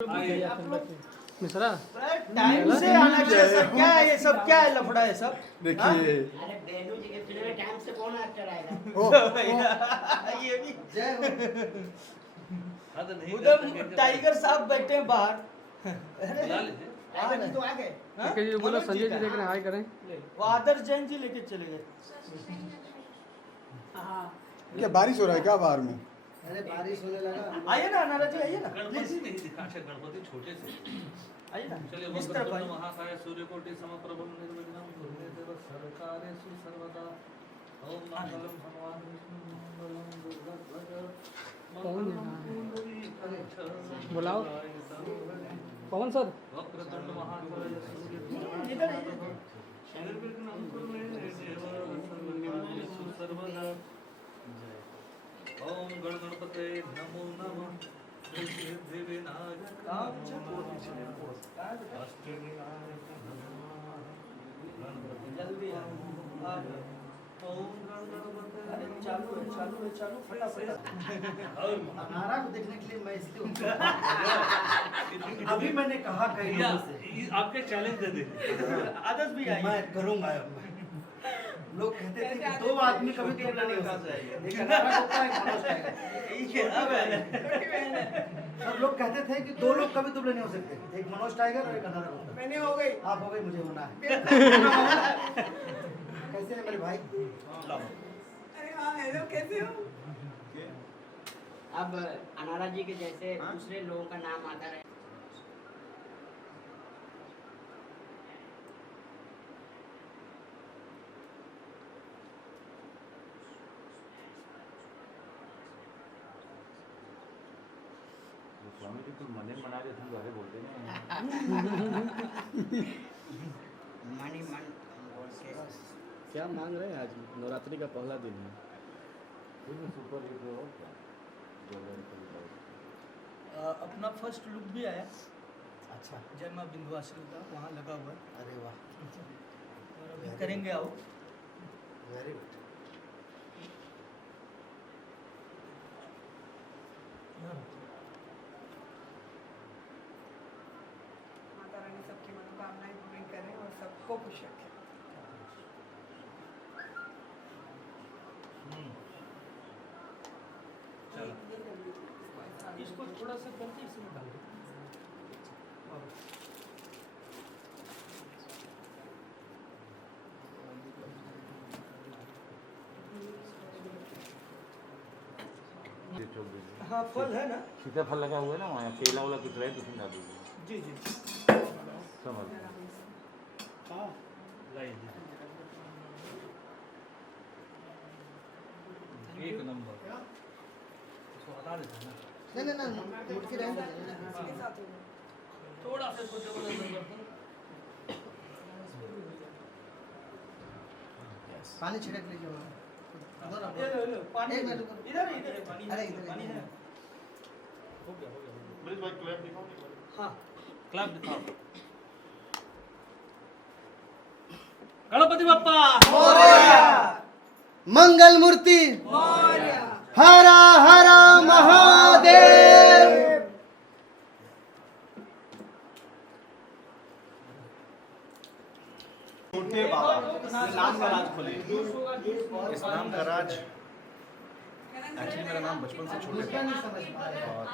Mishra time से आना चाहिए सर। क्या है ये सब? क्या है लफड़ा है सब? देखिए अरे बेनू जी के फिल्म में टाइम से कौन एक्टर आएगा? ये भी जय हो। उधर टाइगर साहब बैठे हैं बाहर। टाइगर जी तो आ गए। हाँ? जी बोला मनोज संजय जी का। देख रहे हैं, हाय करें। वो आदर्श जैन जी लेके चले गए। क्या बारिश हो रहा है क्या बाहर में? अरे बारिश होने लगा। आइए ना नारा जी, आइए ना गणपति नहीं दिखा। अच्छा गणपति छोटे से आइए ना चलिए इस तरफ आइए। महाकाय सूर्यकोटि समप्रभं निर्विघ्नं कुरु देव सर्वकार्येषु सर्वदा ओम मंगलम भगवान विष्णु मंगलम दुर्गाध्वज कौन है? मंगलम बुलाओ। पवन सर वक्रतुंड महाकाय इधर निर्विघ्नं कुरु मे देव सर्वकार्येषु सर्वदा ओम गणपते नमो नमः सिद्धिविनायक जल्दी आ जाओ। ओम गणपते अरे चालू है फटाफट। नारा को देखने के लिए मैं इसलिए अभी मैंने कहा कई लोगों से आपके चैलेंज दे दे आदर्श भी आई। मैं करूंगा अब। लोग कहते थे कि दो आदमी कभी तुलना नहीं हो सकते। एक नारा गुप्ता एक मनोज टाइगर। सब लोग कहते थे कि दो लोग कभी तुलना नहीं हो सकते। एक मनोज टाइगर और एक नारा गुप्ता। मैंने हो गई। आप हो गए, मुझे होना है। कैसे हैं मेरे भाई? अरे हाँ हेलो, कैसे हो? अब अनारा जी के जैसे दूसरे लोगों का नाम आता रहे। स्वामी जी कुछ मने मना रहे थे, बारे बोलते नहीं। मनी मन बोल के क्या मांग रहे हैं? आज नवरात्रि का पहला दिन है। फिल्म सुपर हिट हो क्या? अपना फर्स्ट लुक भी आया। अच्छा, जय मां विंध्यवासिनी का वहाँ लगा हुआ है। अरे वाह, और अभी करेंगे आओ। Very good. माता रानी सबकी मनोकामनाएं पूरी करें और सबको खुश रखें। इसको थोड़ा सा करके इसमें डाल दो। ये चल रही है। हाँ फल है ना? सीताफल लगा हुआ है ना वहाँ, केला वाला कुछ रहे तो उसमें डाल दीजिए। जी जी। समझ गए। हाँ एक नंबर इसको हटा देते हैं ना नहीं, मुट्ठी रहने दो। इसके साथ हो गया। थोड़ा सा छोटे वाला नंबर पानी छिड़क लीजिए वहाँ। उधर आप- ये लो, लो, पानी एक मिनट रुको। इधर पानी अरे है, इधर पानी है। हो गया हाँ क्लैप दिखाओ। गणपति बप्पा मंगल मूर्ति हरा हरा महादेव। छोटे बाबा नाम का राज खोले। इस नाम का राज एक्चुअली मेरा नाम बचपन से छोटे था और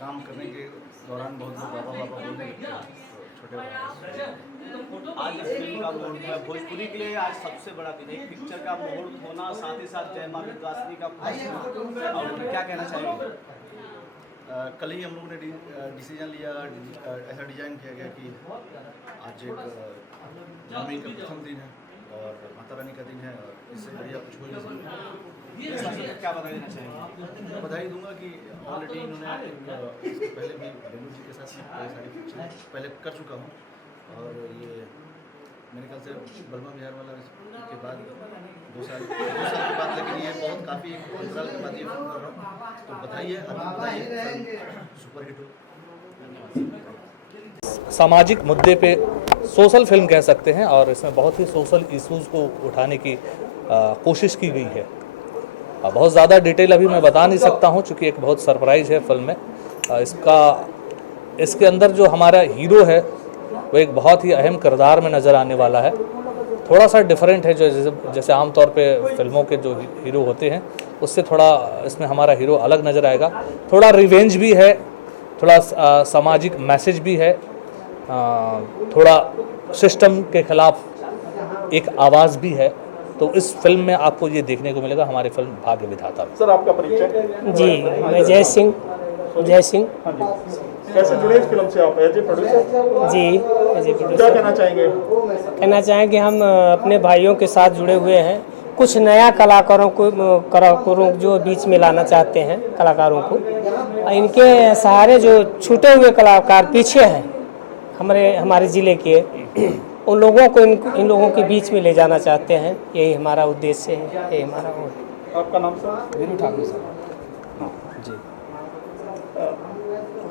काम करने के दौरान बहुत लोग बाबा बाबा बोलने लगते हैं, तो छोटे बाबा। आज इस फिल्म का मुहूर्त है भोजपुरी के लिए। आज सबसे बड़ा दिन है, एक पिक्चर का मुहूर्त होना, साथ ही साथ जय मां विंध्यवासिनी का और क्या कहना चाहेंगे? कल ही हम लोग ने डिसीजन लिया, ऐसा डिजाइन किया गया कि आज एक नवमी का प्रथम दिन है और माता रानी का दिन है और इससे बढ़िया कुछ हो नहीं सकता। क्या बधाई देना चाहेंगे? बधाई दूंगा कि ऑलरेडी इन्होंने इससे पहले भी बेनू जी के साथ कई सारी पिक्चर पहले कर चुका हूँ और ये मेरे ख्याल से बर्मा बिहार वाला के बाद 2 साल के बाद, लेकिन ये बहुत काफ़ी अंतराल के बाद ये फिल्म कर रहा हूँ, तो बधाई है, आपको बधाई है, सुपर हिट हो। सामाजिक मुद्दे पे सोशल फिल्म कह सकते हैं और इसमें बहुत ही सोशल इश्यूज़ को उठाने की कोशिश की गई है। बहुत ज़्यादा डिटेल अभी मैं बता नहीं सकता हूँ, चूँकि एक बहुत सरप्राइज़ है फिल्म में। इसका इसके अंदर जो हमारा हीरो है वो एक बहुत ही अहम किरदार में नज़र आने वाला है। थोड़ा सा डिफरेंट है, जो जैसे आमतौर पे फिल्मों के जो हीरो होते हैं उससे थोड़ा इसमें हमारा हीरो अलग नज़र आएगा। थोड़ा रिवेंज भी है, थोड़ा सामाजिक मैसेज भी है, थोड़ा सिस्टम के खिलाफ एक आवाज़ भी है। तो इस फिल्म में आपको ये देखने को मिलेगा, हमारी फिल्म भाग्य विधाता में। सर आपका परिचय? जी, मैं जय सिंह। हाँ जी, कैसे जुड़े इस फिल्म से आप एज ए प्रोड्यूसर? जी, एज ए क्या प्रोड्यूसर। कहना चाहेंगे? कहना चाहेंगे हम अपने भाइयों के साथ जुड़े हुए हैं, कुछ नया कलाकारों को जो बीच में लाना चाहते हैं, कलाकारों को। इनके सहारे जो छूटे हुए कलाकार पीछे हैं हमारे ज़िले के, उन लोगों को इन लोगों के बीच में ले जाना चाहते हैं। यही हमारा उद्देश्य है, यही हमारा वो है। आपका नाम सर? वीरू ठाकुर सर। जी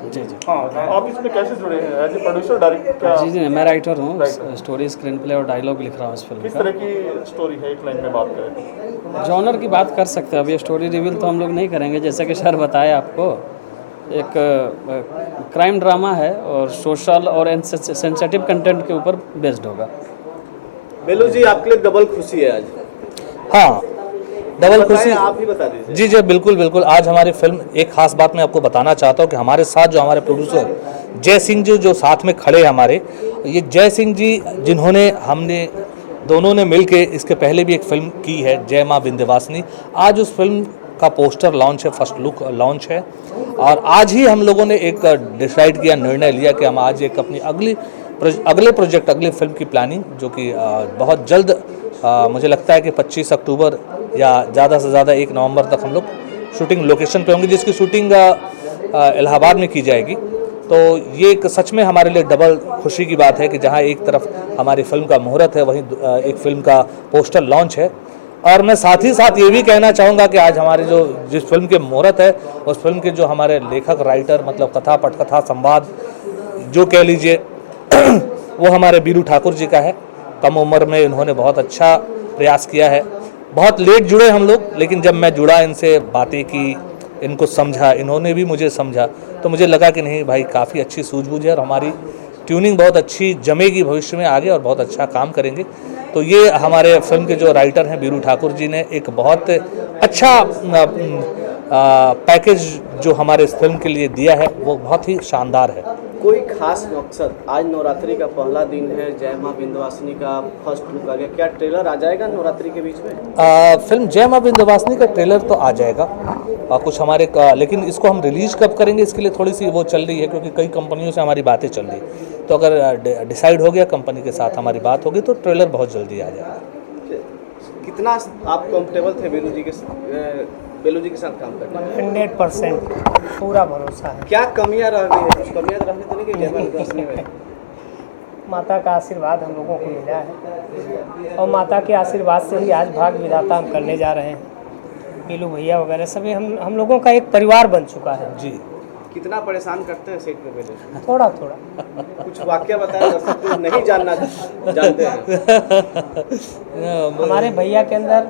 जी जी। हाँ, आप इसमें कैसे जुड़े हैं एज ए प्रोड्यूसर, डायरेक्टर? क्या जी जी, मैं राइटर हूँ, स्टोरी, स्क्रीन प्ले और डायलॉग लिख रहा हूँ इस फिल्म किस का। तरह की स्टोरी है, एक लाइन में बात करें? जॉनर की बात कर सकते हैं, अभी स्टोरी रिवील तो हम लोग नहीं करेंगे, जैसा कि सर बताया आपको। एक क्राइम ड्रामा है और सोशल और सेंसिटिव कंटेंट के ऊपर बेस्ड होगा। बेलू जी, आपके लिए डबल खुशी है आज। हाँ, डबल खुशी। आप ही बता दीजिए। जी जी, बिल्कुल बिल्कुल। आज हमारी फिल्म, एक खास बात मैं आपको बताना चाहता हूँ कि हमारे साथ जो हमारे प्रोड्यूसर जय सिंह जी जो साथ में खड़े हैं हमारे, ये जय सिंह जी जिन्होंने हमने दोनों ने मिलके इसके पहले भी एक फिल्म की है, जय माँ विंध्यवासिनी। आज उस फिल्म का पोस्टर लॉन्च है, फर्स्ट लुक लॉन्च है, और आज ही हम लोगों ने एक डिसाइड किया, निर्णय लिया कि हम आज एक अपनी अगले प्रोजेक्ट, अगले फिल्म की प्लानिंग, जो कि बहुत जल्द मुझे लगता है कि 25 अक्टूबर या ज़्यादा से ज़्यादा 1 नवंबर तक हम लोग शूटिंग लोकेशन पे होंगे, जिसकी शूटिंग इलाहाबाद में की जाएगी। तो ये एक सच में हमारे लिए डबल खुशी की बात है कि जहाँ एक तरफ हमारी फिल्म का मुहूर्त है, वहीं एक फिल्म का पोस्टर लॉन्च है। और मैं साथ ही साथ ये भी कहना चाहूँगा कि आज हमारे जिस फिल्म के मुहूर्त है, उस फिल्म के जो हमारे लेखक, राइटर, मतलब कथा, पटकथा, संवाद जो कह लीजिए वो हमारे वीरू ठाकुर जी का है। कम उम्र में इन्होंने बहुत अच्छा प्रयास किया है। बहुत लेट जुड़े हम लोग, लेकिन जब मैं जुड़ा, इनसे बातें की, इनको समझा, इन्होंने भी मुझे समझा, तो मुझे लगा कि नहीं भाई, काफ़ी अच्छी सूझबूझ है और हमारी ट्यूनिंग बहुत अच्छी जमेगी भविष्य में आगे, और बहुत अच्छा काम करेंगे। तो ये हमारे फिल्म के जो राइटर हैं वीरू ठाकुर जी ने एक बहुत अच्छा पैकेज जो हमारे इस फिल्म के लिए दिया है, वो बहुत ही शानदार है। कोई खास मकसद? आज नवरात्रि का पहला दिन है, जय माँ विंध्यवासिनी का फर्स्ट लुक आ गया, क्या ट्रेलर आ जाएगा नवरात्रि के बीच में? फिल्म जय माँ विंध्यवासिनी का ट्रेलर तो आ जाएगा, कुछ हमारे लेकिन इसको हम रिलीज कब करेंगे इसके लिए थोड़ी सी वो चल रही है, क्योंकि कई कंपनियों से हमारी बातें चल रही है। तो अगर डिसाइड हो गया, कंपनी के साथ हमारी बात होगी, तो ट्रेलर बहुत जल्दी आ जाएगा। कितना आप कंफर्टेबल थे बेलू जी के साथ काम करने में? 100% पूरा भरोसा है। क्या कमियां रह गई है? कुछ कमियां तो रहने तो नहीं गई जय माँ विंध्यवासिनी में? माता का आशीर्वाद हम लोगों को मिला है, और माता के आशीर्वाद से ही आज भाग्य विधाता हम करने जा रहे हैं। पीलू भैया वगैरह सभी हम लोगों का एक परिवार बन चुका है। जी। कितना परेशान करते हैं सेट पे बेलू? थोड़ा थोड़ा। कुछ वाक्य बताया, दर्शक जो नहीं जानते हैं। हमारे भैया के अंदर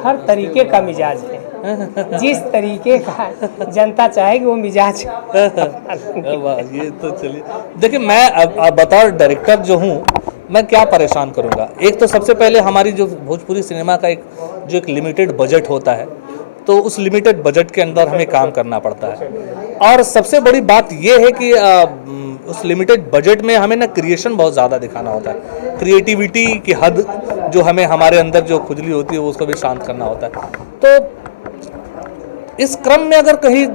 हर तरीके का मिजाज है, जिस तरीके का जनता चाहेगी वो मिजाज। ये तो चलिए, देखिए मैं अब बतौर डायरेक्टर जो हूँ, मैं क्या परेशान करूँगा। एक तो सबसे पहले हमारी जो भोजपुरी सिनेमा का एक लिमिटेड बजट होता है, तो उस लिमिटेड बजट के अंदर हमें काम करना पड़ता है। और सबसे बड़ी बात ये है कि उस लिमिटेड बजट में हमें ना क्रिएशन बहुत ज़्यादा दिखाना होता है। क्रिएटिविटी की हद जो हमें हमारे अंदर जो खुजली होती है वो उसको भी शांत करना होता है। तो इस क्रम में अगर कहीं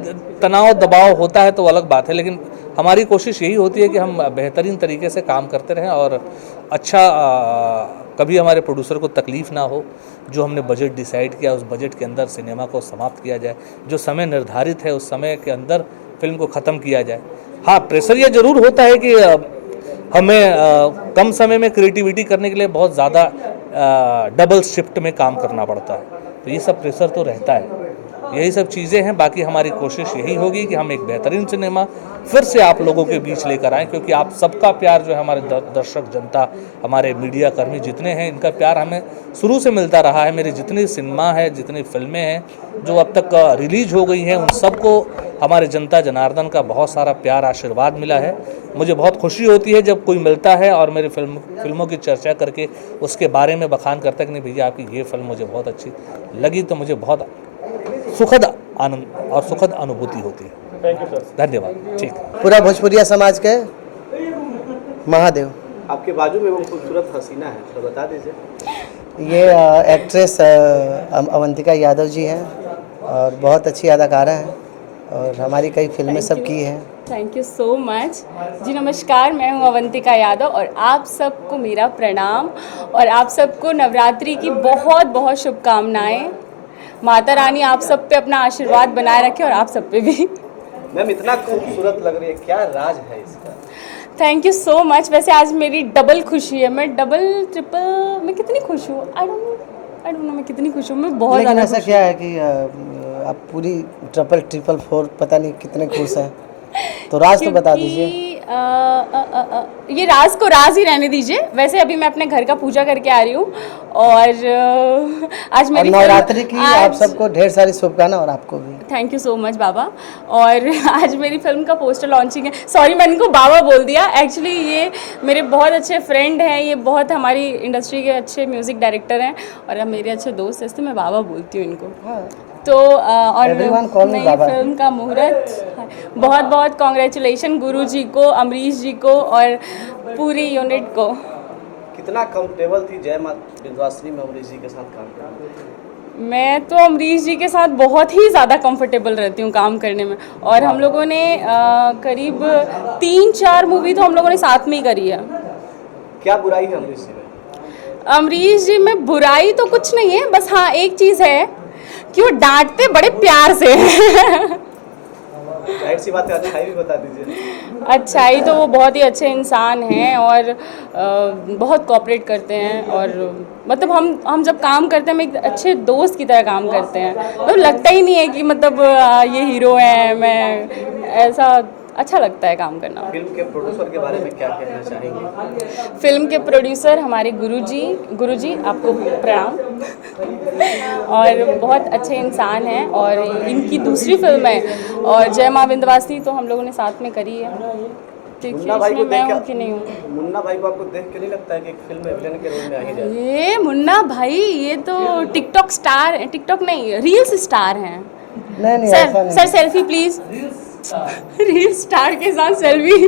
तनाव दबाव होता है तो अलग बात है, लेकिन हमारी कोशिश यही होती है कि हम बेहतरीन तरीके से काम करते रहें और अच्छा कभी हमारे प्रोड्यूसर को तकलीफ़ ना हो। जो हमने बजट डिसाइड किया उस बजट के अंदर सिनेमा को समाप्त किया जाए, जो समय निर्धारित है उस समय के अंदर फिल्म को ख़त्म किया जाए। हाँ, प्रेशर ये ज़रूर होता है कि हमें कम समय में क्रिएटिविटी करने के लिए बहुत ज़्यादा डबल शिफ्ट में काम करना पड़ता है, तो ये सब प्रेशर तो रहता है। यही सब चीज़ें हैं। बाकी हमारी कोशिश यही होगी कि हम एक बेहतरीन सिनेमा फिर से आप लोगों के बीच लेकर आएँ, क्योंकि आप सबका प्यार जो है, हमारे दर्शक जनता, हमारे मीडिया कर्मी जितने हैं, इनका प्यार हमें शुरू से मिलता रहा है। मेरी जितनी सिनेमा है, जितनी फिल्में हैं जो अब तक रिलीज हो गई हैं, उन सबको हमारे जनता जनार्दन का बहुत सारा प्यार आशीर्वाद मिला है। मुझे बहुत खुशी होती है जब कोई मिलता है और मेरी फिल्मों की चर्चा करके उसके बारे में बखान करता है कि नहीं भैया आपकी ये फिल्म मुझे बहुत अच्छी लगी, तो मुझे बहुत सुखद आनंद और सुखद अनुभूति होती है। Thank you sir. धन्यवाद। ठीक। पूरा भोजपुरिया समाज के महादेव। आपके बाजू में वो खूबसूरत हसीना है, तो बता दीजिए। ये एक्ट्रेस अवंतिका यादव जी हैं और बहुत अच्छी अदाकारा हैं और हमारी कई फिल्में सब की हैं। थैंक यू सो मच जी। नमस्कार, मैं हूं अवंतिका यादव और आप सबको मेरा प्रणाम और आप सबको नवरात्रि की बहुत बहुत शुभकामनाएं। माता रानी आप सब पे अपना आशीर्वाद बनाए रखे और आप सब पे भी। मैम इतना खूबसूरत लग रही है, क्या राज है इसका? Thank you so much. वैसे आज मेरी डबल खुशी है, मैं डबल ट्रिपल मैं कितनी खुश हूँ, आई डोंट नो मैं कितनी खुश हूँ, मैं बहुत ज़्यादा। ऐसा क्या है कि आप पूरी ट्रिपल 4 पता नहीं कितने खुश हैं, तो राज तो बता दीजिए। ये राज को राज ही रहने दीजिए। वैसे अभी मैं अपने घर का पूजा करके आ रही हूँ और आज मेरी नवरात्रि की आप सबको ढेर सारी शुभकामनाएं और आपको भी। थैंक यू सो मच बाबा। और आज मेरी फिल्म का पोस्टर लॉन्चिंग है। सॉरी मैंने इनको बाबा बोल दिया, एक्चुअली ये मेरे बहुत अच्छे फ्रेंड हैं, ये बहुत हमारी इंडस्ट्री के अच्छे म्यूज़िक डायरेक्टर हैं और अब मेरे अच्छे दोस्त हैं, इसलिए मैं बाबा बोलती हूँ इनको। तो और नई फिल्म का मुहूर्त, बहुत बहुत कॉन्ग्रेचुलेशन गुरु जी को, अमरीश जी को और पूरी यूनिट को। कितना कंफर्टेबल थी जय मां विंध्यवासिनी में अमरीश जी के साथ काम करना? मैं तो अमरीश जी के साथ बहुत ही ज़्यादा कंफर्टेबल रहती हूँ काम करने में और हम लोगों ने करीब 3-4 मूवी तो हम लोगों ने साथ में ही करी है। क्या बुराई है अमरीश जी में? अमरीश जी में बुराई तो कुछ नहीं है, बस हाँ एक चीज़ है कि वो डांटते बड़े प्यार से जाहिर सी बात है, अच्छाई भी बता दीजिए। अच्छाई तो वो बहुत ही अच्छे इंसान हैं और बहुत कोऑपरेट करते हैं और मतलब हम जब काम करते हैं हम एक अच्छे दोस्त की तरह काम करते हैं, मतलब लगता ही नहीं है कि मतलब ये हीरो हैं, मैं ऐसा अच्छा लगता है काम करना। फिल्म के प्रोड्यूसर के बारे में क्या कहना चाहेंगे? फिल्म के प्रोड्यूसर हमारे गुरुजी आपको प्रणाम और बहुत अच्छे इंसान हैं और इनकी दूसरी फिल्म है और जय मां विंध्यवासिनी तो हम लोगों ने साथ में करी है। मुन्ना भाई को मैं हूँ कि नहीं हूँ? मुन्ना भाई को आपको देख के नहीं लगता है कि एक फिल्म में विलेन के रोल में आ ही जाए? ये मुन्ना भाई ये तो टिकटॉक स्टार है, टिकटॉक नहीं रील्स स्टार हैं। नहीं sir sir selfie please. Reel star के साथ सेल्फी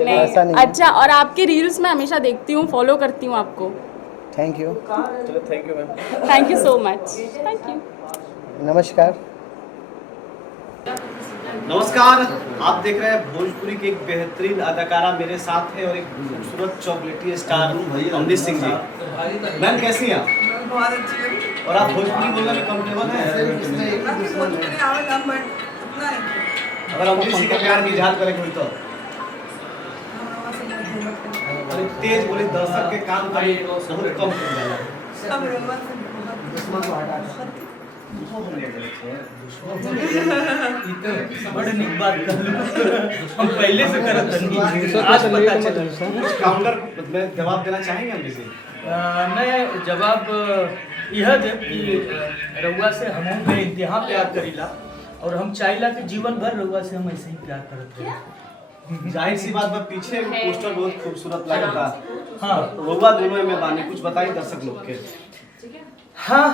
नहीं। अच्छा, और आपके रील्स में हमेशा देखती हूँ, फॉलो करती हूँ आपको। Thank you. चलो thank you ma'am. Thank you so much. Thank you. नमस्कार। नमस्कार, आप देख रहे हैं भोजपुरी की एक बेहतरीन अदाकारा मेरे साथ है और एक खूबसूरत चॉकलेटी स्टार अमरीश सिंह जी। मैम कैसी हैं आप? बहुत अच्छी है। और आप भोजपुरी बोलने में कंफर्टेबल हैं? अगर अमरीश जी का प्यार की इजहार करें कोई तो तेज बोले दर्शक के काम का बहुत कम हो जाएगा। बड़ निक बात कर लो, हम पहले से करत नहीं, आज पता चला। कुछ काउंटर में जवाब देना चाहेंगे हम जी? मैं जवाब यह दे कि रउआ से हम पे इंतहा प्यार करीला और हम चाहिला कि जीवन भर रउआ से हम ऐसे ही प्यार करते रहे। जाहिर सी बात, पीछे पोस्टर बहुत खूबसूरत लगा था। हाँ, रउआ दोनों में बाने कुछ बताइए दर्शक लोग के। हाँ,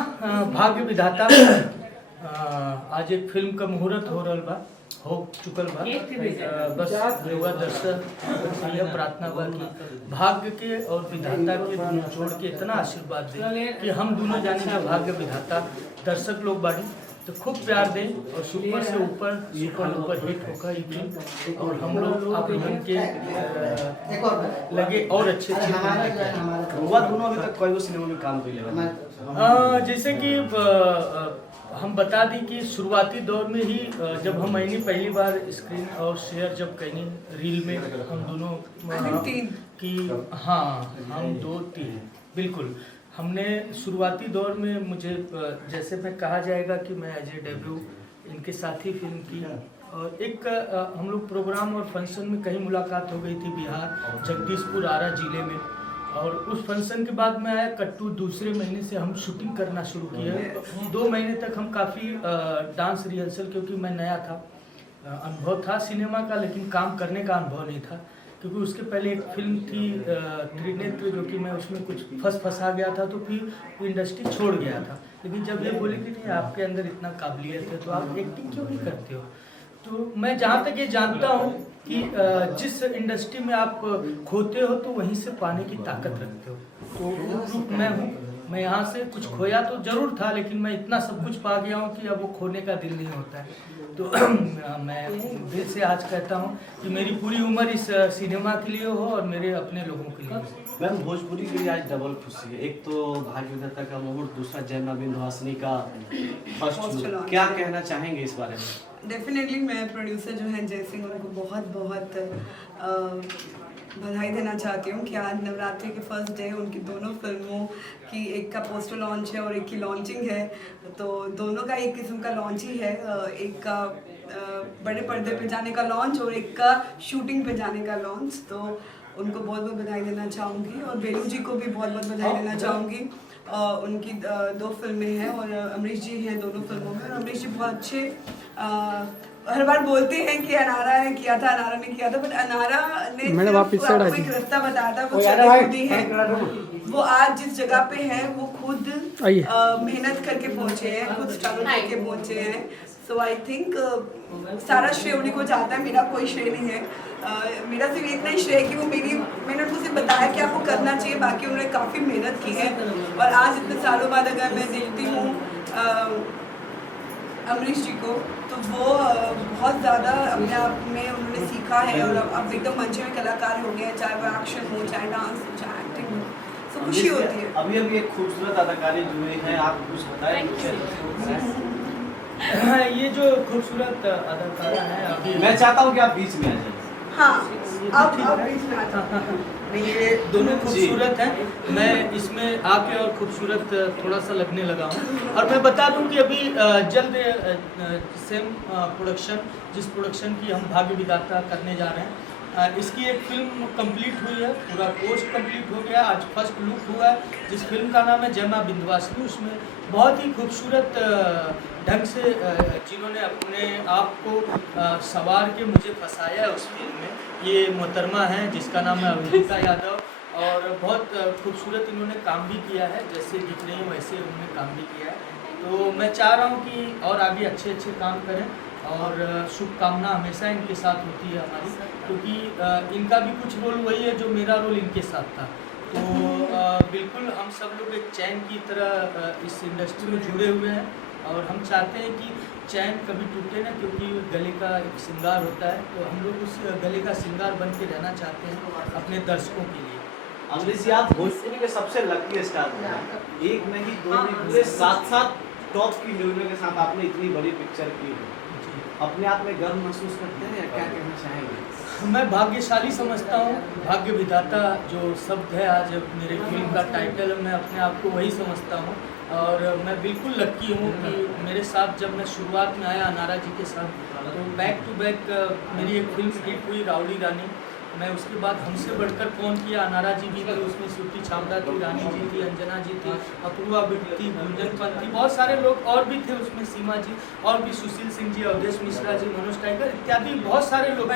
भाग्य विधाता आज एक फिल्म का मुहूर्त हो चुकल बा। बस रउआ दर्शक यह प्रार्थना बा कि भाग्य के और विधाता के दोनों जोड़ के इतना आशीर्वाद दे कि हम दोनों जाने का भाग्य विधाता दर्शक लोग बाड़ी तो खूब प्यार दें और सुपर से ऊपर हिट होगा ये फिल्म और हम लोग आप लोगों के लगे और अच्छे रउआ दोनों अभी तक कोई सिनेमा में काम कर जैसे कि हम बता दें कि शुरुआती दौर में ही जब हम आईनी पहली बार स्क्रीन और शेयर जब कहीं रील में हम दोनों की हाँ हम 2-3 बिल्कुल हमने शुरुआती दौर में मुझे जैसे मैं कहा जाएगा कि मैं एज ए डेब्यू इनके साथ ही फिल्म की और एक हम लोग प्रोग्राम और फंक्शन में कहीं मुलाकात हो गई थी बिहार जगदीशपुर आरा जिले में और उस फंक्शन के बाद मैं आया कट्टू। दूसरे महीने से हम शूटिंग करना शुरू किए। 2 महीने तक हम काफ़ी डांस रिहर्सल, क्योंकि मैं नया था, अनुभव था सिनेमा का, लेकिन काम करने का अनुभव नहीं था। क्योंकि उसके पहले एक फिल्म थी त्रिनेत्र, जो कि मैं उसमें कुछ फंसा गया था, तो फिर इंडस्ट्री छोड़ गया था। लेकिन जब ये बोले कि नहीं आपके अंदर इतना काबिलियत है तो आप एक्टिंग क्यों नहीं करते हो, तो मैं जहाँ तक ये जानता हूँ कि जिस इंडस्ट्री में आप खोते हो तो वहीं से पाने की ताकत रखते हो। तो रूप मैं हूँ, मैं यहाँ से कुछ खोया तो जरूर था, लेकिन मैं इतना सब कुछ पा गया हूँ कि अब वो खोने का दिल नहीं होता है। तो मैं दिल से आज कहता हूँ कि मेरी पूरी उम्र इस सिनेमा के लिए हो और मेरे अपने लोगों के लिए। मैम, भोजपुरी के लिए आज डबल खुशी है। एक तो भाग्य विधाता का मुहूर्त, दूसरा जयमा बिंदवासिनी का फर्स्ट। क्या कहना चाहेंगे इस बारे में? डेफिनेटली मैं प्रोड्यूसर जो हैं जय सिंह, उनको बहुत बहुत बधाई देना चाहती हूँ कि आज नवरात्रि के फर्स्ट डे उनकी दोनों फिल्मों की, एक का पोस्टर लॉन्च है और एक की लॉन्चिंग है। तो दोनों का एक किस्म का लॉन्च ही है, एक का बड़े पर्दे पे जाने का लॉन्च और एक का शूटिंग पे जाने का लॉन्च। तो उनको बहुत बहुत बधाई देना चाहूँगी और बेलू जी को भी बहुत बहुत बधाई देना चाहूँगी। उनकी 2 फिल्में हैं और अमरीश जी हैं दोनों फिल्मों में। अमरीश जी बहुत अच्छे हर बार बोलते हैं कि अनारा ने किया था, अनारा ने किया था, बट अनारा ने आपको एक रास्ता बताया था, वो चली है। वो आज जिस जगह पे है वो खुद मेहनत करके पहुंचे हैं, खुद स्ट्रगल करके पहुंचे हैं। सो आई थिंक सारा श्रेय उन्हीं को जाता है, मेरा कोई श्रेय नहीं है। मेरा सिर्फ इतना ही श्रेय है कि मैंने उनको सिर्फ बताया कि आपको करना चाहिए, बाकी उन्होंने काफ़ी मेहनत की है। और आज इतने सालों बाद अगर मैं देखती हूँ अमरीश जी को, तो वो बहुत ज़्यादा अपने आप में उन्होंने सीखा है और अब एकदम मंच में कलाकार हो गए हैं, चाहे वो एक्शन हो, चाहे डांस हो, चाहे एक्टिंग हो। तो खुशी होती है। अभी एक खूबसूरत अदाकारी जुड़े हैं, आप कुछ बताएं? ये जो खूबसूरत अदाकारा है, अभी मैं चाहता हूँ कि आप बीच में आ जाइए। हाँ, अब बीच में आता नहीं, ये दोनों खूबसूरत हैं। मैं इसमें आके और खूबसूरत थोड़ा सा लगने लगा हूँ। और मैं बता दूं कि अभी जल्द सेम प्रोडक्शन, जिस प्रोडक्शन की हम भाग्य विधाता करने जा रहे हैं, इसकी एक फिल्म कंप्लीट हुई है, पूरा पोस्ट कंप्लीट हो गया, आज फर्स्ट लुक हुआ है, जिस फिल्म का नाम है जयमा बिंदवासिनी। उसमें बहुत ही खूबसूरत ढंग से जिन्होंने अपने आप को सवार के मुझे फंसाया है उस फिल्म में, ये मोहतरमा है जिसका नाम है अवंतिका यादव। और बहुत खूबसूरत इन्होंने काम भी किया है, जैसे दिख रही है वैसे उन्होंने काम भी किया है। तो मैं चाह रहा हूँ कि और आगे अच्छे अच्छे काम करें और शुभकामना हमेशा इनके साथ होती है हमारी, क्योंकि इनका भी कुछ रोल वही है जो मेरा रोल इनके साथ था। तो बिल्कुल हम सब लोग एक चैन की तरह इस इंडस्ट्री में जुड़े हुए हैं और हम चाहते हैं कि चैन कभी टूटे ना, क्योंकि गले का एक श्रृंगार होता है। तो हम लोग उस गले का श्रृंगार बन के रहना चाहते हैं अपने दर्शकों के लिए। अमरीश जी, आप भोजपुरी के सबसे लकी स्टार हैं, एक नहीं दो नहीं पूरे 7 टॉप की हीरोइनों के साथ आपने इतनी बड़ी पिक्चर की है। अपने आप में गर्व महसूस करते हैं या क्या कहना चाहेंगे? मैं भाग्यशाली समझता हूँ। भाग्य विधाता जो शब्द है आज मेरे फिल्म का टाइटल, मैं अपने आप को वही समझता हूँ। और मैं बिल्कुल लकी हूँ कि मेरे साथ जब मैं शुरुआत में आया अनारा जी के साथ, तो बैक टू बैक मेरी एक फिल्म हिट हुई राउडी रानी। मैं उसके बाद हमसे बढ़कर कौन किया, अनारा जी भी थे उसमें, श्रुति छाबड़ा थी, रानी जी थी, अंजना जी थी, अपूर्वा बिट थी, गुंजन पंत थी, बहुत सारे लोग और भी थे उसमें, सीमा जी और भी, सुशील सिंह जी, अवधेश मिश्रा जी, मनोज टाइगर इत्यादि बहुत सारे लोग।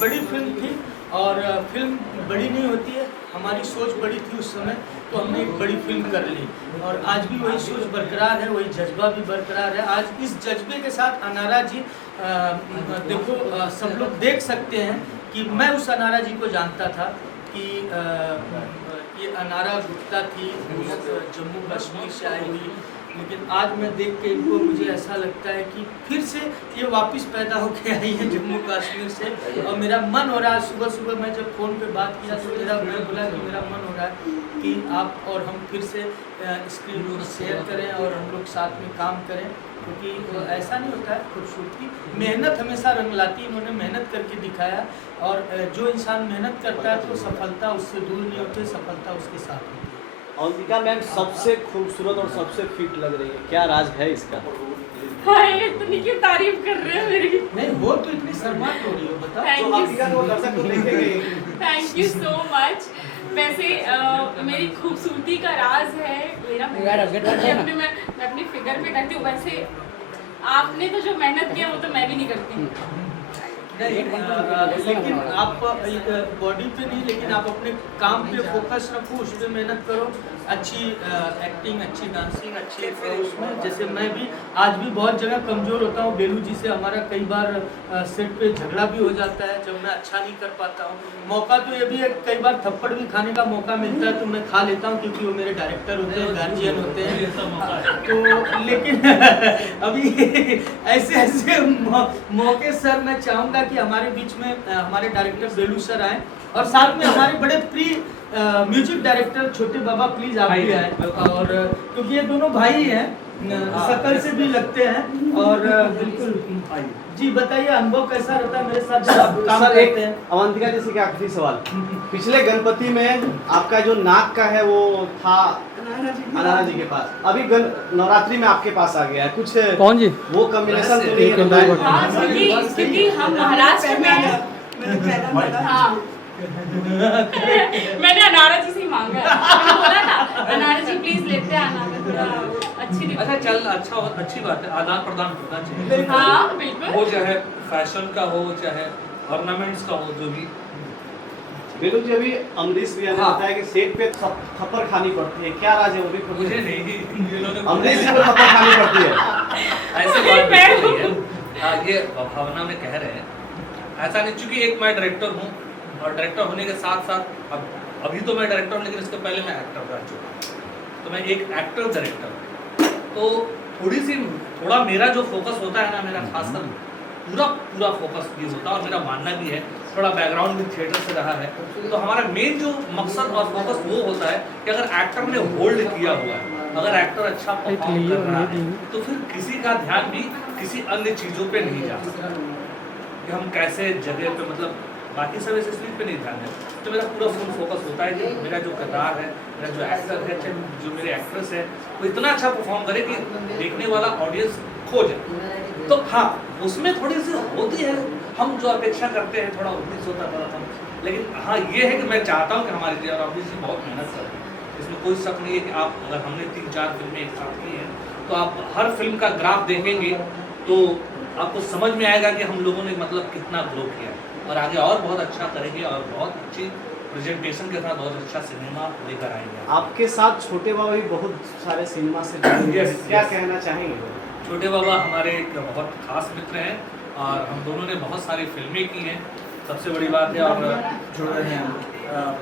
बड़ी फिल्म थी और फिल्म बड़ी नहीं होती है, हमारी सोच बड़ी थी उस समय, तो हमने एक बड़ी फिल्म कर ली और आज भी वही सोच बरकरार है, वही जज्बा भी बरकरार है। आज इस जज्बे के साथ अनारा जी देखो सब लोग देख सकते हैं कि मैं उस अनारा जी को जानता था कि ये अनारा गुप्ता थी, जम्मू कश्मीर से आई हुई, लेकिन आज मैं देख के इनको मुझे ऐसा लगता है कि फिर से ये वापस पैदा होके आई है जम्मू कश्मीर से। और मेरा मन हो रहा है, सुबह सुबह मैं जब फ़ोन पे बात किया तो मैं बोला कि मेरा मन हो रहा है कि आप और हम फिर से स्क्रीन पर शेयर करें और हम लोग साथ में काम करें, क्योंकि ऐसा नहीं होता है। खूबसूरती मेहनत हमेशा रंग लाती, इन्होंने मेहनत करके दिखाया और जो इंसान मेहनत करता है तो सफलता उससे दूर नहीं होती, सफलता उसके साथ होती है। अवंतिका मैम सबसे खूबसूरत और सबसे फिट लग रही है, क्या राज है इसका? हाय इतनी क्यों तारीफ कर रहे हो मेरी? नहीं वो तो इतनी शर्मात हो रही हो, बताओ। Thank जो you. हकीकत वो दर्शक को देखेंगे। Thank you so much. वैसे मेरी खूबसूरती का राज है मेरा मैं अपनी फिगर में करती हूँ। वैसे आपने तो जो मेहनत किया वो तो मैं भी नहीं करती। नहीं, लेकिन आप बॉडी पे नहीं, लेकिन आप अपने काम पे फोकस रखो, उस पर मेहनत करो। अच्छी एक्टिंग, अच्छी डांसिंग, अच्छी उसमें जैसे मैं भी आज भी बहुत जगह कमज़ोर होता हूँ। बेलू जी से हमारा कई बार सेट पे झगड़ा भी हो जाता है जब मैं अच्छा नहीं कर पाता हूँ। मौका तो ये भी है, कई बार थप्पड़ भी खाने का मौका मिलता है तो मैं खा लेता हूँ, क्योंकि वो मेरे डायरेक्टर होते हैं, गार्जियन होते हैं। तो लेकिन अभी ऐसे ऐसे मौके सर मैं चाहूँगा कि हमारे बीच में हमारे डायरेक्टर बेलू सर आए, और साथ में हमारे बड़े प्रिय म्यूजिक डायरेक्टर छोटे बाबा प्लीज आप भी आए। और क्योंकि ये दोनों भाई हैं, शकल से भी लगते हैं और बिल्कुल भाई। जी बताइए अनुभव कैसा रहता है मेरे साथ जब आप काम करते हैं? अवंतिका जी से क्या आखिरी सवाल, पिछले गणपति में आपका जो नाक का है वो था अनारा जी के पास, अभी नवरात्रि में आपके पास आ गया है, कुछ कौन जी? वो कॉम्बिनेशन तो नहीं है? हाँ, क्योंकि हम महाराष्ट्र में हाँ मैंने अनारा जी से ही मांगा है। मैंने बोला था अनारा जी प्लीज लेते आना, मैं थोड़ा अच्छी अच्छा चल, अच्छा अच्छी बात है, आदान प्रदान होना चाहिए। हाँ बिल्कुल, वो चाहे फैशन का हो, चाहे ऑर्नामेंट्स का हो, जो भी। बेलू जी अभी अमरीश भैया ने बताया कि सेट पे थप्पड़ खानी पड़ती है, क्या राज है वो भी? मुझे नहीं, अमरीश जी को थप्पड़ खानी पड़ती है, ऐसे बात नहीं है। हाँ, ये भावना में कह रहे हैं, ऐसा नहीं, चूंकि एक मैं डायरेक्टर हूँ और डायरेक्टर होने के साथ साथ अभी तो मैं डायरेक्टर हूँ, लेकिन इसके पहले मैं एक्टर रह चुका हूँ, तो मैं एक एक्टर डायरेक्टर हूँ। तो थोड़ा मेरा जो फोकस होता है ना, मेरा खासकर पूरा फोकस ये होता है, और मेरा मानना भी है, थोड़ा बैकग्राउंड भी थिएटर से रहा है, तो हमारा मेन जो मकसद और फोकस वो होता है कि अगर एक्टर ने होल्ड किया हुआ है, अगर एक्टर अच्छा परफॉर्म कर रहा है, तो फिर किसी का ध्यान भी किसी अन्य चीज़ों पे नहीं जा सकता कि हम कैसे जगह पे, मतलब बाकी सब इस चीज़ पे नहीं ध्यान दें। तो मेरा पूरा फुल फोकस होता है कि मेरा जो किरदार है, मेरा जो एक्टर है, जो मेरे एक्ट्रेस है, वो इतना अच्छा परफॉर्म करे कि देखने वाला ऑडियंस खो जाए। तो हाँ, उसमें थोड़ी सी होती है, हम जो अपेक्षा करते हैं थोड़ा 19 होता थोड़ा कम, लेकिन हाँ ये है कि मैं चाहता हूँ कि हमारी टीम ऑब्वियसली बहुत मेहनत करें, इसमें कोई शक नहीं है कि आप अगर हमने 3-4 फिल्में एक साथ की हैं तो आप हर फिल्म का ग्राफ देखेंगे तो आपको समझ में आएगा कि हम लोगों ने मतलब कितना ग्रो किया, और आगे और बहुत अच्छा करेंगे और बहुत अच्छी प्रेजेंटेशन के साथ बहुत अच्छा सिनेमा लेकर आएंगे। आपके साथ छोटे बाबा भी बहुत सारे सिनेमा से क्या कहना चाहेंगे? छोटे बाबा हमारे एक बहुत खास मित्र हैं और हम दोनों ने बहुत सारी फिल्में की हैं, सबसे बड़ी बात है। और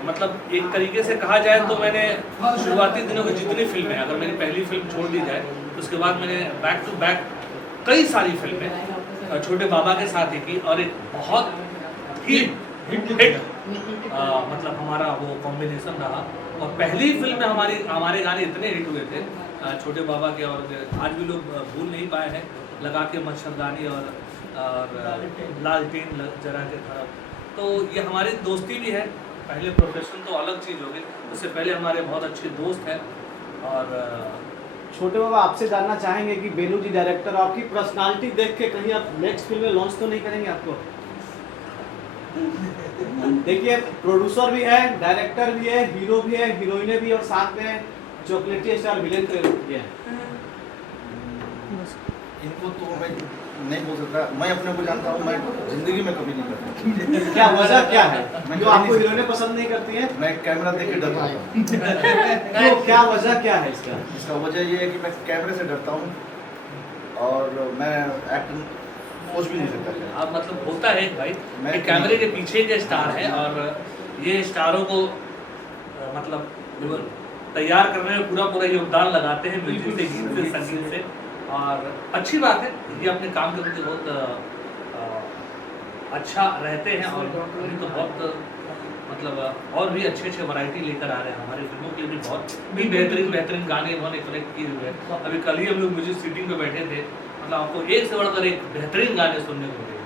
मतलब एक तरीके से कहा जाए तो मैंने शुरुआती दिनों की जितनी फिल्में, अगर मेरी पहली फिल्म छोड़ दी जाए तो उसके बाद मैंने बैक टू बैक कई सारी फिल्में छोटे बाबा के साथ ही की, और एक बहुत ही हिट मतलब हमारा वो कॉम्बिनेशन रहा। और पहली फिल्म में हमारे गाने इतने हिट हुए थे छोटे बाबा के, और आज भी लोग भूल नहीं पाए हैं, लगा के मच्छरदानी और लालटेन जरा के तरफ। तो ये हमारी दोस्ती भी है, पहले प्रोफेशन तो अलग चीज़ हो गई, उससे पहले हमारे बहुत अच्छे दोस्त हैं। और छोटे बाबा आपसे जानना चाहेंगे कि बेलू जी डायरेक्टर, आपकी पर्सनालिटी देख के कहीं आप नेक्स्ट फिल्म में लॉन्च तो नहीं करेंगे आपको? देखिए प्रोड्यूसर भी है, डायरेक्टर भी है, हीरो भी है, हीरोइने भी, और साथ में चॉकलेटी स्टार विलेन भी है। इनको तो मैं नहीं बोल सकता, मैं अपने को जानता हूँ, मैं जिंदगी में कभी नहीं करता। क्या वजह क्या है जो आपको हीरोइने पसंद नहीं करती है? मैं कैमरा देख के डरता हूँ। तो क्या वजह क्या है इसका? इसका वजह ये है कि मैं कैमरे से डरता हूँ और मैं एक्टिंग सोच भी नहीं सकता। अब मतलब होता है भाई कि कैमरे के पीछे के स्टार हैं, और ये स्टारों को मतलब तैयार करने में पूरा योगदान लगाते हैं, म्यूजिक से, गीत से, संगीत से। और अच्छी बात है, ये अपने काम के प्रति बहुत अच्छा रहते हैं, और अभी तो बहुत मतलब और भी अच्छे वैरायटी लेकर आ रहे हैं। हमारी फिल्मों के लिए भी बहुत भी बेहतरीन गाने इन्होंने कलेक्ट किए हुए हैं। अभी कल ही हम लोग म्यूजिक सीटिंग पे बैठे थे, मतलब आपको एक से बढ़कर एक बेहतरीन गाने सुनने को मिले।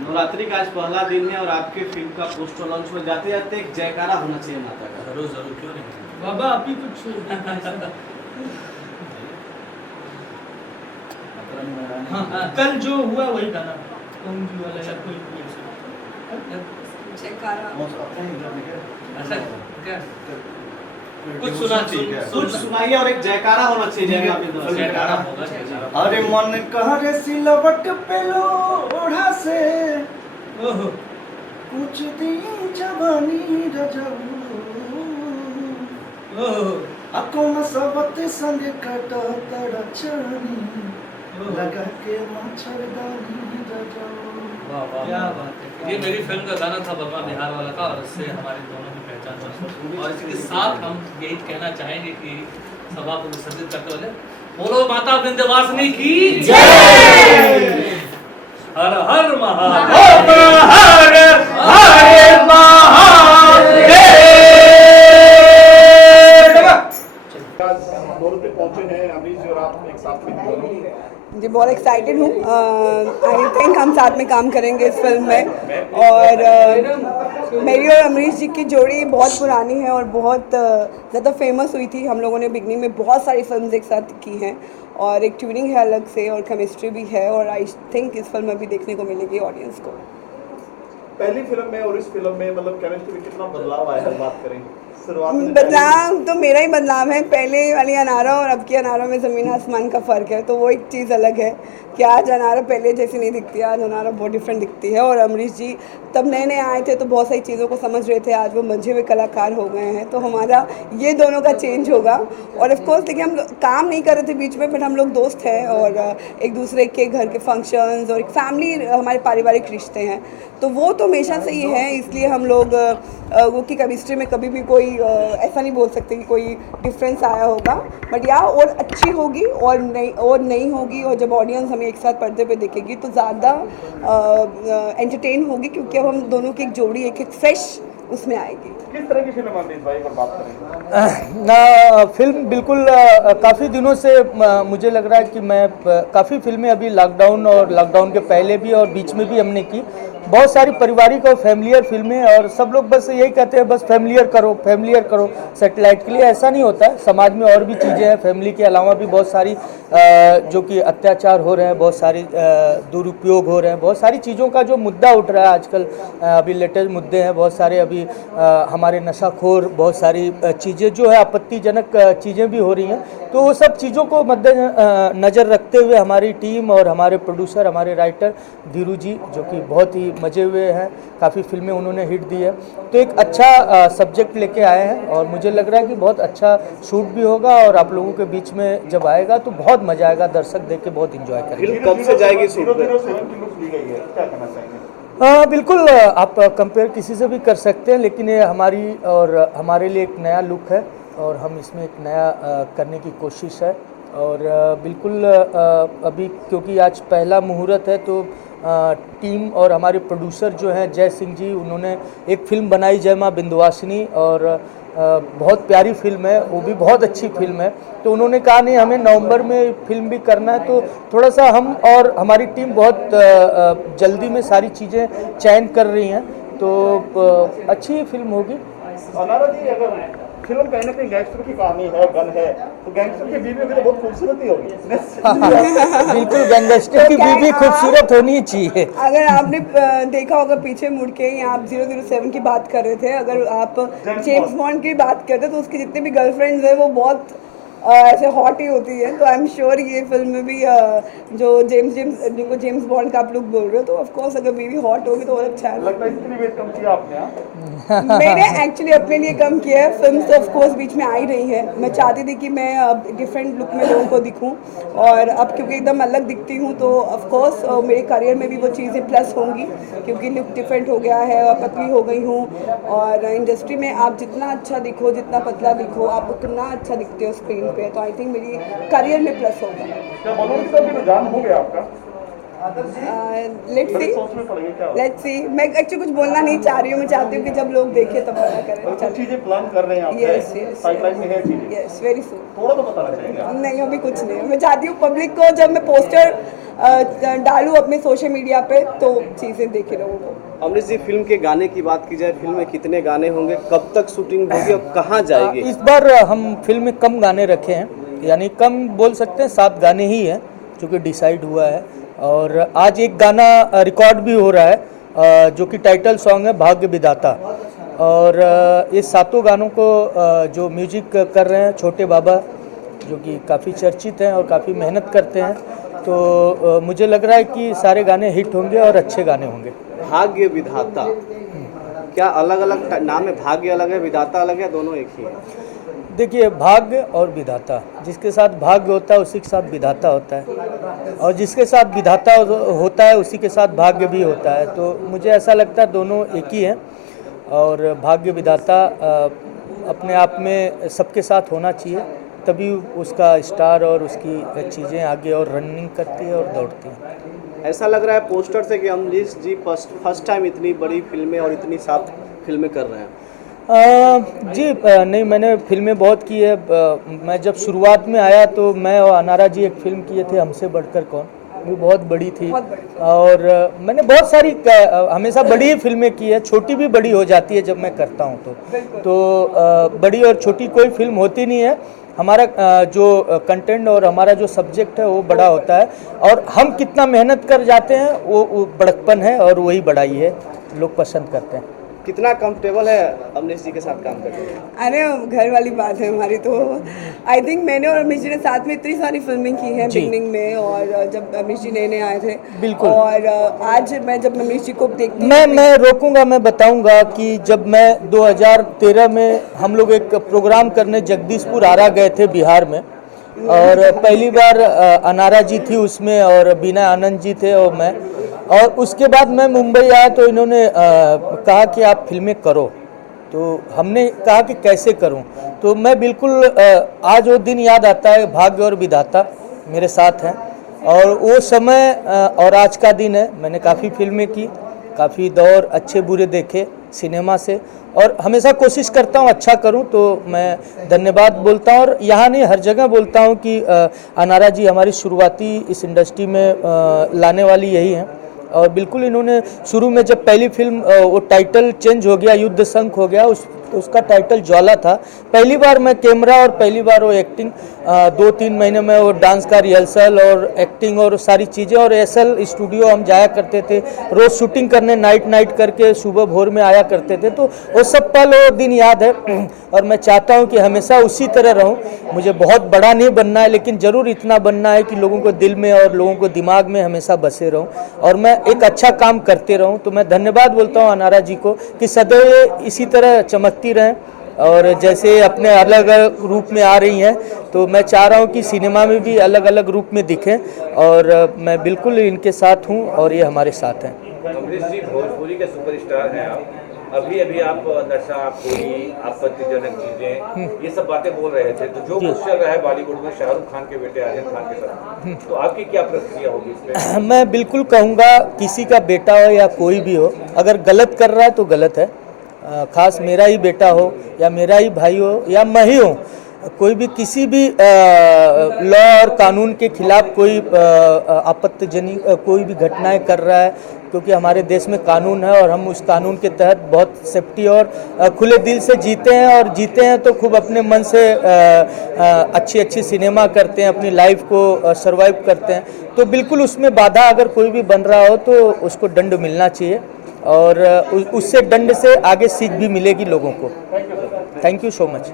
नवरात्रि का आज पहला दिन है और आपके फिल्म का पोस्टर लॉन्च हो जाते जाते एक जयकारा होना चाहिए माता का। जरूर जरूर, क्यों नहीं। बाबा आप ही कुछ हाँ कल जो हुआ वही गाना ओम जी वाला या कोई अच्छा क्या कुछ सुना चाहिए, कुछ सुनाइए और एक जयकारा होना चाहिए। जयकारा होगा। अरे मन कहरे सिलवट पे लोढ़ा से कुछ दिन जवानी रजबू अकोम सबत संग कट तड़चनी लगा के मच्छरदानी रजबू। क्या बात है। ये मेरी फिल्म का गाना था बलमा बिहार वाला का, और इससे हमारी दोनों की पहचान बनी। और इसके साथ हम यही कहना चाहेंगे कि सभा को विसर्जित करते हुए बोलो माता विंध्यवासिनी की जय। हर हर महादेव, हर हर महादेव। दोनों पे पहुंचे हैं अमरीश जी और आप एक साथ में। जी बहुत एक्साइटेड हूँ। आई थिंक हम साथ में काम करेंगे इस फिल्म में। और मेरी और अमरीश जी की जोड़ी बहुत पुरानी है और बहुत ज़्यादा फेमस हुई थी। हम लोगों ने बिगनिंग में बहुत सारी फिल्म्स एक साथ की हैं और एक ट्यूनिंग है अलग से और केमिस्ट्री भी है, और आई थिंक इस फिल्म में भी देखने को मिलेगी ऑडियंस को। पहली फिल्म में और इस फिल्म में मतलब केमिस्ट्री में कितना बदलाव आया है, बात करें शुरुआत में? बदलाव तो मेरा ही बदलाव है। पहले वाली अनारा और अब की अनारा में ज़मीन आसमान का फ़र्क है, तो वो एक चीज़ अलग है कि आज अनारा पहले जैसी नहीं दिखती है, आज अनारा बहुत डिफरेंट दिखती है। और अमरीश जी तब नए नए आए थे तो बहुत सारी चीज़ों को समझ रहे थे, आज वो मंझे हुए कलाकार हो गए हैं, तो हमारा ये दोनों का चेंज होगा। और ऑफ कोर्स देखिए हम काम नहीं कर रहे थे बीच में, बट हम लोग दोस्त हैं और एक दूसरे के घर के फंक्शंस और एक फैमिली हमारे पारिवारिक रिश्ते हैं, तो वो तो हमेशा से ही है। इसलिए हम लोग वो की केमिस्ट्री में कभी भी कोई ऐसा नहीं बोल सकते कि कोई डिफरेंस आया होगा, बट या और अच्छी होगी और नई होगी। और जब ऑडियंस हमें एक साथ पर्दे पे देखेगी तो ज़्यादा एंटरटेन होगी, क्योंकि अब हम दोनों की एक जोड़ी एक फ्रेश उसमें आएगी। किस तरह की फिल्म अमरीश भाई अगर बात करें? ना फिल्म बिल्कुल काफ़ी दिनों से मुझे लग रहा है कि मैं काफ़ी फिल्में अभी लॉकडाउन और लॉकडाउन के पहले भी और बीच में भी हमने की, बहुत सारी पारिवारिक और फैमिलियर फिल्में, और सब लोग बस यही कहते हैं बस फैमिलियर करो सेटेलाइट के लिए। ऐसा नहीं होता है, समाज में और भी चीज़ें हैं, फैमिली के अलावा भी बहुत सारी जो कि अत्याचार हो रहे हैं, बहुत सारी दुरुपयोग हो रहे हैं, बहुत सारी चीज़ों का जो मुद्दा उठ रहा है आजकल, अभी लेटेस्ट मुद्दे हैं बहुत सारे, अभी हमारे नशाखोर बहुत सारी चीज़ें जो है आपत्तिजनक चीज़ें भी हो रही हैं, तो वो सब चीज़ों को मद्देनज़र रखते हुए हमारी टीम और हमारे प्रोड्यूसर हमारे राइटर धीरू जी जो कि बहुत ही मजे हुए हैं, काफ़ी फिल्में उन्होंने हिट दी है, तो एक अच्छा सब्जेक्ट लेके आए हैं और मुझे लग रहा है कि बहुत अच्छा शूट भी होगा और आप लोगों के बीच में जब आएगा तो बहुत मज़ा आएगा, दर्शक देख के बहुत इंजॉय करेंगे। कब से जाएगी शूट पे? क्या कहना चाहेंगे? बिल्कुल आप कंपेयर किसी से भी कर सकते हैं, लेकिन ये हमारी और हमारे लिए एक नया लुक है और हम इसमें एक नया करने की कोशिश है। और बिल्कुल अभी क्योंकि आज पहला मुहूर्त है तो टीम और हमारे प्रोड्यूसर जो हैं जय सिंह जी, उन्होंने एक फ़िल्म बनाई जय माँ विंध्यवासिनी, और बहुत प्यारी फिल्म है, वो भी बहुत अच्छी फिल्म है, तो उन्होंने कहा नहीं हमें नवंबर में फिल्म भी करना है, तो थोड़ा सा हम और हमारी टीम बहुत जल्दी में सारी चीज़ें चयन कर रही हैं, तो अच्छी फिल्म होगी। अनारा जी अगर फिल्म कहीं ना कहीं गैंगस्टर की कहानी है, गन है, तो गैंगस्टर की बीवी भी तो बहुत खूबसूरत ही होगी। बिल्कुल गैंगस्टर की बीवी खूबसूरत होनी चाहिए। अगर आपने देखा होगा पीछे मुड़ के, यहाँ आप 007 की बात कर रहे थे, अगर आप जेम्स बॉन्ड की बात करते तो उसकी जितने भी गर्लफ्रेंड्स हैं वो बहुत ऐसे हॉट ही होती है, तो आई एम श्योर ये फिल्म में भी जो जिनको जेम्स बॉन्ड का आप लोग बोल रहे हो, तो ऑफ कोर्स अगर बीवी हॉट होगी तो और अच्छा है। लगता है इतनी वेट कम किया आपने? मैंने एक्चुअली अपने लिए कम किया है। फिल्म तो ऑफ कोर्स बीच में आ ही रही है, मैं चाहती थी कि मैं डिफरेंट लुक में लोगों को दिखूं, और अब क्योंकि एकदम अलग दिखती हूं तो ऑफ कोर्स मेरे करियर में भी वो चीज़ें प्लस होंगी, क्योंकि लुक डिफरेंट हो गया है और पतली हो गई हूँ। और इंडस्ट्री में आप जितना अच्छा दिखो, जितना पतला दिखो, आप उतना अच्छा दिखते हो स्क्रीन पे, तो आई थिंक मेरी करियर में प्लस होगा। क्या मनोज सर भी रुझान हो गया आपका? Let's see. मैं एक्चुअली कुछ बोलना नहीं चाह रही हूँ, मैं चाहती हूँ कि जब लोग देखें तब पता करें। कुछ चीजें प्लान कर रहे हैं आप? यस, पाइपलाइन में है चीजें? Yes, very soon. थोड़ा तो बताना चाहिए। नहीं, अभी कुछ नहीं। मैं चाहती हूँ पब्लिक को जब मैं पोस्टर डालूँ अपने सोशल मीडिया पे तो चीज़ें देखे लोगों को। अमरीश जी, फिल्म के गाने की बात की जाए, फिल्म में कितने गाने होंगे, कब तक शूटिंग होगी और कहाँ जाएगी? इस बार हम फिल्म में कम गाने रखे हैं, यानी कम बोल सकते हैं 7 गाने ही हैं, जो कि डिसाइड हुआ है। और आज एक गाना रिकॉर्ड भी हो रहा है जो कि टाइटल सॉन्ग है भाग्य विधाता। और ये सातों गानों को जो म्यूजिक कर रहे हैं छोटे बाबा, जो कि काफ़ी चर्चित हैं और काफ़ी मेहनत करते हैं। तो मुझे लग रहा है कि सारे गाने हिट होंगे और अच्छे गाने होंगे। भाग्य विधाता, क्या अलग अलग नाम है? भाग्य अलग है, विधाता अलग है, दोनों एक ही है? देखिए, भाग्य और विधाता, जिसके साथ भाग्य होता है उसी के साथ विधाता होता है, और जिसके साथ विधाता होता है उसी के साथ भाग्य भी होता है। तो मुझे ऐसा लगता है दोनों एक ही हैं। और भाग्य विधाता अपने आप में सबके साथ होना चाहिए, तभी उसका स्टार और उसकी चीज़ें आगे और रनिंग करती है और दौड़ती हैं। ऐसा लग रहा है पोस्टर से कि अमरीश जी फर्स्ट टाइम इतनी बड़ी फिल्में और इतनी साफ फिल्में कर रहे हैं। जी नहीं, मैंने फिल्में बहुत की है। मैं जब शुरुआत में आया तो मैं और अनारा जी एक फिल्म किए थे, हमसे बढ़कर कौन, वो बहुत बड़ी थी। और मैंने बहुत सारी हमेशा बड़ी ही फिल्में की है, छोटी भी बड़ी हो जाती है जब मैं करता हूँ तो बड़ी और छोटी कोई फिल्म होती नहीं है। हमारा जो कंटेंट और हमारा जो सब्जेक्ट है वो बड़ा होता है, और हम कितना मेहनत कर जाते हैं वो बड़कपन है, और वही बड़ाई है, लोग पसंद करते हैं। कितना कंफर्टेबल है अमरीश जी के साथ काम करने में? अरे घर वाली बात है हमारी। तो आई थिंक मैंने और अमरीश जी ने साथ में इतनी सारी फिल्में की हैं बिगनिंग में, और जब अमरीश जी नए आए थे। बिल्कुल। और आज मैं जब अमरीश जी को देखती मैं रोकूंगा, मैं बताऊंगा कि जब मैं 2013 में हम लोग एक प्रोग्राम करने जगदीशपुर आरा गए थे बिहार में, और पहली बार अनारा जी थी उसमें और बीना आनंद जी थे और मैं। और उसके बाद मैं मुंबई आया तो इन्होंने कहा कि आप फिल्में करो, तो हमने कहा कि कैसे करूं। तो मैं बिल्कुल आज वो दिन याद आता है, भाग्य और विधाता मेरे साथ हैं, और वो समय और आज का दिन है। मैंने काफ़ी फिल्में की, काफ़ी दौर अच्छे बुरे देखे सिनेमा से, और हमेशा कोशिश करता हूँ अच्छा करूँ। तो मैं धन्यवाद बोलता हूँ, और यहाँ नहीं हर जगह बोलता हूँ कि अनारा जी हमारी शुरुआती इस इंडस्ट्री में लाने वाली यही हैं। और बिल्कुल इन्होंने शुरू में जब पहली फिल्म वो टाइटल चेंज हो गया, युद्ध शंख हो गया, उसका टाइटल ज्वाला था। पहली बार मैं कैमरा और पहली बार वो एक्टिंग, 2-3 महीने में वो डांस का रिहर्सल और एक्टिंग और सारी चीज़ें, और एसएल स्टूडियो हम जाया करते थे रोज़ शूटिंग करने, नाइट करके सुबह भोर में आया करते थे। तो वो सब पल वो दिन याद है, और मैं चाहता हूँ कि हमेशा उसी तरह रहूँ। मुझे बहुत बड़ा नहीं बनना है, लेकिन ज़रूर इतना बनना है कि लोगों को दिल में और लोगों को दिमाग में हमेशा बसे रहूँ, और मैं एक अच्छा काम करते रहूँ। तो मैं धन्यवाद बोलता हूँ अनारा जी को कि सदैव इसी तरह चमकती रहें, और जैसे अपने अलग अलग रूप में आ रही हैं, तो मैं चाह रहा हूँ कि सिनेमा में भी अलग अलग रूप में दिखें, और मैं बिल्कुल इनके साथ हूँ और ये हमारे साथ हैं। अमरीश जी भोजपुरी के सुपरस्टार हैं आप। अभी आप नशा, खोरी, आपत्तिजनक चीजें, ये सब बातें बोल रहे थे, तो जो कुछ चल रहा है बॉलीवुड में शाहरुख खान के बेटे आर्यन खान के साथ, तो आपकी क्या प्रतिक्रिया होगी इस पे? मैं बिल्कुल कहूँगा किसी का बेटा हो या कोई भी हो, अगर गलत कर रहा है तो गलत है। खास मेरा ही बेटा हो या मेरा ही भाई हो या मैं ही हूँ, कोई भी किसी भी लॉ और कानून के खिलाफ कोई आपत्तिजनक कोई भी घटनाएं कर रहा है, क्योंकि हमारे देश में कानून है और हम उस कानून के तहत बहुत सेफ्टी और खुले दिल से जीते हैं, और जीते हैं तो खूब अपने मन से अच्छी सिनेमा करते हैं, अपनी लाइफ को सर्वाइव करते हैं। तो बिल्कुल उसमें बाधा अगर कोई भी बन रहा हो तो उसको दंड मिलना चाहिए, और उससे दंड से आगे सीख भी मिलेगी लोगों को। Thank you so much.